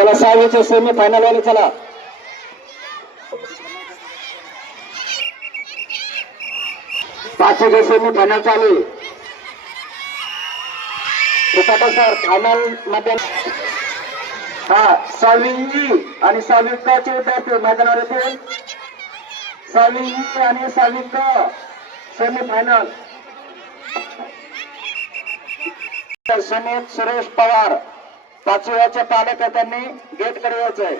चला 6वीचे semi final वाले चला. पाचवीचे सेमी फायनल चालू. सर फायनल मध्ये हा 6वी आणि 6वी क चे विद्यार्थी मैदानावर येतील. 6वी आणि 6वी क सेमी फायनल. सुमित सुरेश पवार पाचव्याच्या पालक त्यांनी गेट कडे यायचंय.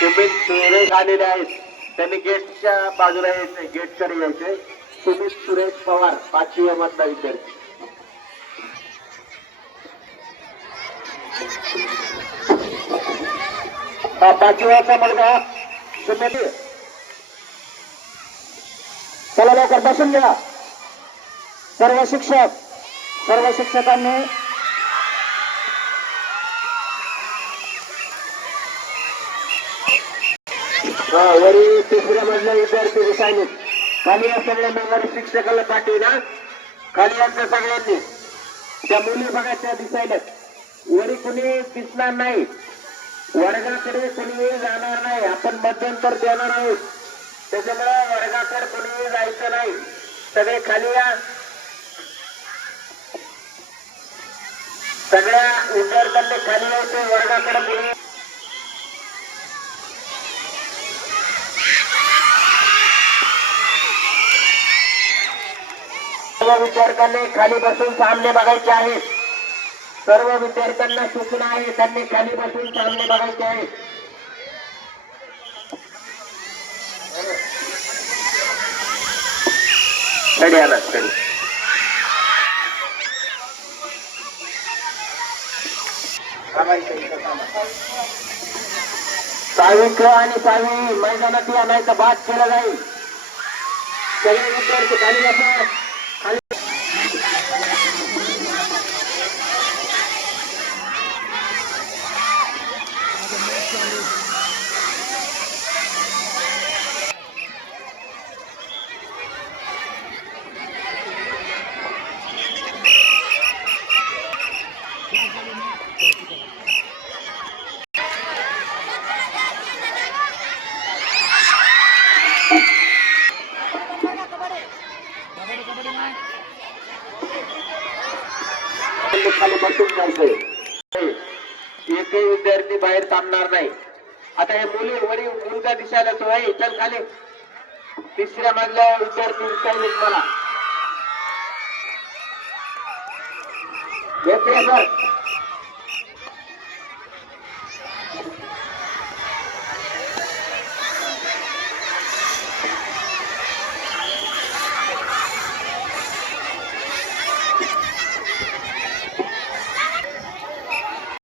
सुमित सुरेश आलेले आहेत, त्यांनी गेटच्या बाजूला यायचंय, गेट कडे यायचंय. सुमित सुरेश पवार 5वी मधला विद्यार्थी. हा 5वीचा मुलगा सुमित. चला लवकर बसून घ्या. सर्व शिक्षकांनी वरी 3ऱ्या मधल्या विद्यार्थी दिसायले. खाली या सगळ्या मेंबरी शिक्षकाला पाठी ना, खाली यांच्या सगळ्यांनी. त्या मुली बघा त्या दिसायल्यात. वरी कुणी दिसणार नाही, वर्गाकडे कुणीही जाणार नाही. आपण मध्यंतर देणार आहोत, त्याच्यामुळे वर्गाकडे कुणीही जायचं नाही. सगळे खाली या. सगळ्या विद्यार्थ्यांनी खाली यायचं, वर्गाकडे कुणी. सर्व विद्यार्थ्यांनी खाली बसून सामने बघायचे आहेत. सर्व विद्यार्थ्यांना सूचना आहे, त्यांनी खाली बसून सामने बघायचे आहेत. कडे आला कडे. 6वी क आणि 6वी मैदानात या, नाही तर बाद केला जाईल. सगळे विद्यार्थी खाली बसा. खाली खाली बसून जायचंय. एकही विद्यार्थी बाहेर थांबणार नाही. आता हे मुली वरी मुलगा दिसायला तो आहे, चल खाली. 3ऱ्या मधल्या विद्यार्थी दिसायले मला.